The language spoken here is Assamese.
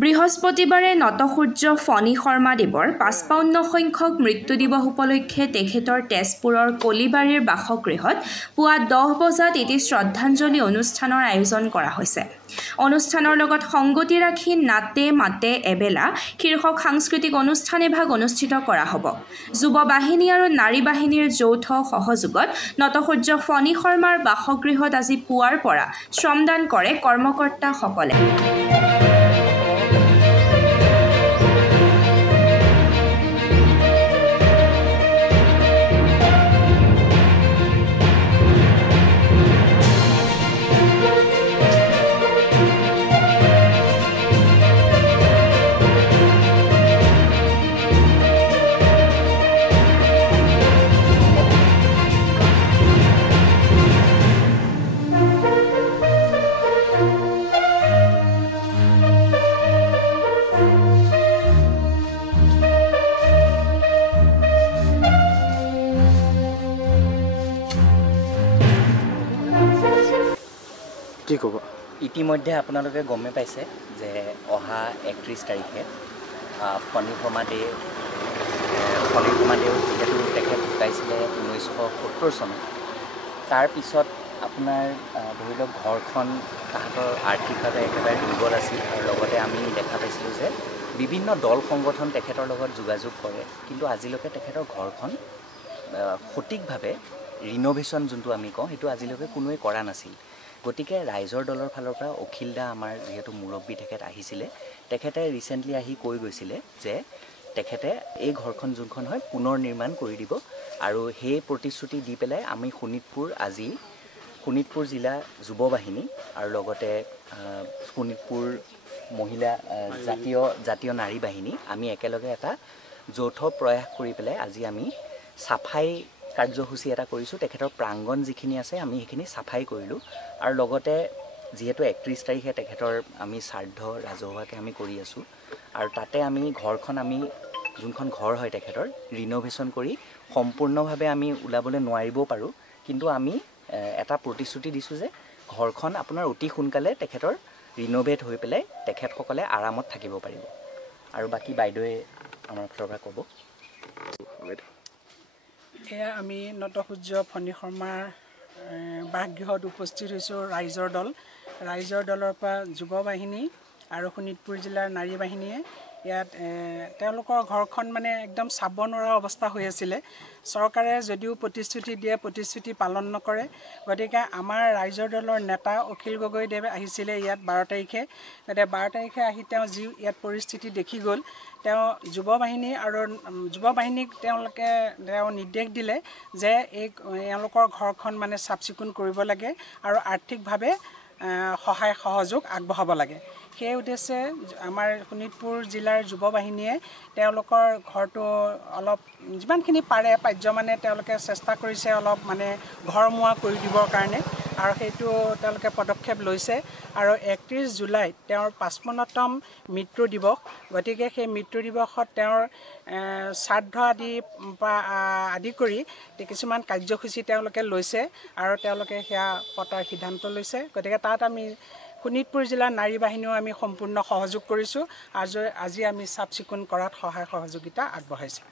বৃহস্পতিবাৰে নটসূৰ্য ফণী শৰ্মাদেৱৰ ৫৫ সংখ্যক মৃত্যু দিৱস উপলক্ষে তেখেতৰ তেজপুৰৰ কলিবাৰীৰ বাসগৃহত পুৱা ১০ বজাত এটি শ্ৰদ্ধাঞ্জলি অনুষ্ঠানৰ আয়োজন কৰা হৈছে। অনুষ্ঠানৰ লগত সংগতি ৰাখি নাতে মাতে এবেলা শীৰ্ষক সাংস্কৃতিক অনুষ্ঠান এভাগ অনুষ্ঠিত কৰা হ'ব। যুৱ বাহিনী আৰু নাৰী বাহিনীৰ যৌথ সহযোগত নটসূৰ্য ফণী শৰ্মাৰ বাসগৃহত আজি পুৱাৰ পৰা শ্ৰমদান কৰে কৰ্মকৰ্তাসকলে। কি ক'ব? ইতিমধ্যে আপোনালোকে গমে পাইছে যে অহা ৩১ তাৰিখে ফণী শৰ্মাদেৱ যিহেতু তেখেত ঢুকাইছিলে ১৯৭০ চনত। তাৰপিছত আপোনাৰ ধৰি লওক ঘৰখন তাহাঁতৰ আৰ্থিকভাৱে একেবাৰে দুৰ্বল আছিল আৰু লগতে আমি দেখা পাইছিলোঁ যে বিভিন্ন দল সংগঠন তেখেতৰ লগত যোগাযোগ কৰে, কিন্তু আজিলৈকে তেখেতৰ ঘৰখন সঠিকভাৱে ৰিন'ভেশ্যন যোনটো আমি কওঁ সেইটো আজিলৈকে কোনোৱে কৰা নাছিল। গতিকে ৰাইজৰ দলৰ ফালৰ পৰা অখিল দা আমাৰ যিহেতু মুৰব্বী তেখেত আহিছিলে, তেখেতে ৰিচেণ্টলি আহি কৈ গৈছিলে যে তেখেতে এই ঘৰখন যোনখন হয় পুনৰ নিৰ্মাণ কৰি দিব আৰু সেই প্ৰতিশ্ৰুতি দি পেলাই আমি শোণিতপুৰ জিলা যুৱ বাহিনী আৰু লগতে শোণিতপুৰ মহিলা জাতীয় নাৰী বাহিনী আমি একেলগে এটা যৌথ প্ৰয়াস কৰি পেলাই আজি আমি চাফাই কাৰ্যসূচী এটা কৰিছোঁ। তেখেতৰ প্ৰাংগণ যিখিনি আছে আমি সেইখিনি চাফাই কৰিলোঁ আৰু লগতে যিহেতু ৩১ তাৰিখে তেখেতৰ আমি শ্ৰাদ্ধ ৰাজহুৱাকৈ আমি কৰি আছোঁ আৰু তাতে আমি ঘৰখন যোনখন ঘৰ হয় তেখেতৰ ৰিন'ভেশ্যন কৰি সম্পূৰ্ণভাৱে আমি ওলাবলৈ নোৱাৰিবও পাৰোঁ, কিন্তু আমি এটা প্ৰতিশ্ৰুতি দিছোঁ যে ঘৰখন আপোনাৰ অতি সোনকালে তেখেতৰ ৰিন'ভেট হৈ পেলাই তেখেতসকলে আৰামত থাকিব পাৰিব। আৰু বাকী বাইদেৱে আমাৰ ফালৰ পৰা ক'ব। এয়া আমি নটসূৰ্য ফণী শৰ্মাৰ বাসগৃহত উপস্থিত হৈছোঁ ৰাইজৰ দলৰ পৰা যুৱ বাহিনী আৰু শোণিতপুৰ জিলাৰ নাৰী বাহিনীয়ে ইয়াত তেওঁলোকৰ ঘৰখন মানে একদম চাব নোৱাৰা অৱস্থা হৈ আছিলে। চৰকাৰে যদিও প্ৰতিশ্ৰুতি দিয়ে প্ৰতিশ্ৰুতি পালন নকৰে। গতিকে আমাৰ ৰাইজৰ দলৰ নেতা অখিল গগৈদেৱে আহিছিলে ইয়াত ১২ তাৰিখে। গতিকে ১২ তাৰিখে আহি তেওঁ যি ইয়াত পৰিস্থিতি দেখি গ'ল, তেওঁ যুৱ বাহিনীক তেওঁ নিৰ্দেশ দিলে যে এওঁলোকৰ ঘৰখন মানে চাফ চিকুণ কৰিব লাগে আৰু আৰ্থিকভাৱে সহায় সহযোগ আগবঢ়াব লাগে। সেই উদ্দেশ্যে আমাৰ শোণিতপুৰ জিলাৰ যুৱ বাহিনীয়ে তেওঁলোকৰ ঘৰটো অলপ যিমানখিনি পাৰে পাৰ্যমানে তেওঁলোকে চেষ্টা কৰিছে অলপ মানে ঘৰমুৱা কৰি দিবৰ কাৰণে, আৰু সেইটো তেওঁলোকে পদক্ষেপ লৈছে। আৰু ৩১ জুলাইত তেওঁৰ ৫৫তম মৃত্যু দিৱস, গতিকে সেই মৃত্যু দিৱসত তেওঁৰ শ্ৰাদ্ধ আদি কৰি কিছুমান কাৰ্যসূচী তেওঁলোকে লৈছে আৰু তেওঁলোকে সেয়া পতাৰ সিদ্ধান্ত লৈছে। গতিকে তাত আমি শোণিতপুৰ জিলাৰ নাৰী বাহিনীও আমি সম্পূৰ্ণ সহযোগ কৰিছোঁ। আজি আমি চাফ চিকুণ কৰাত সহায় সহযোগিতা আগবঢ়াইছোঁ।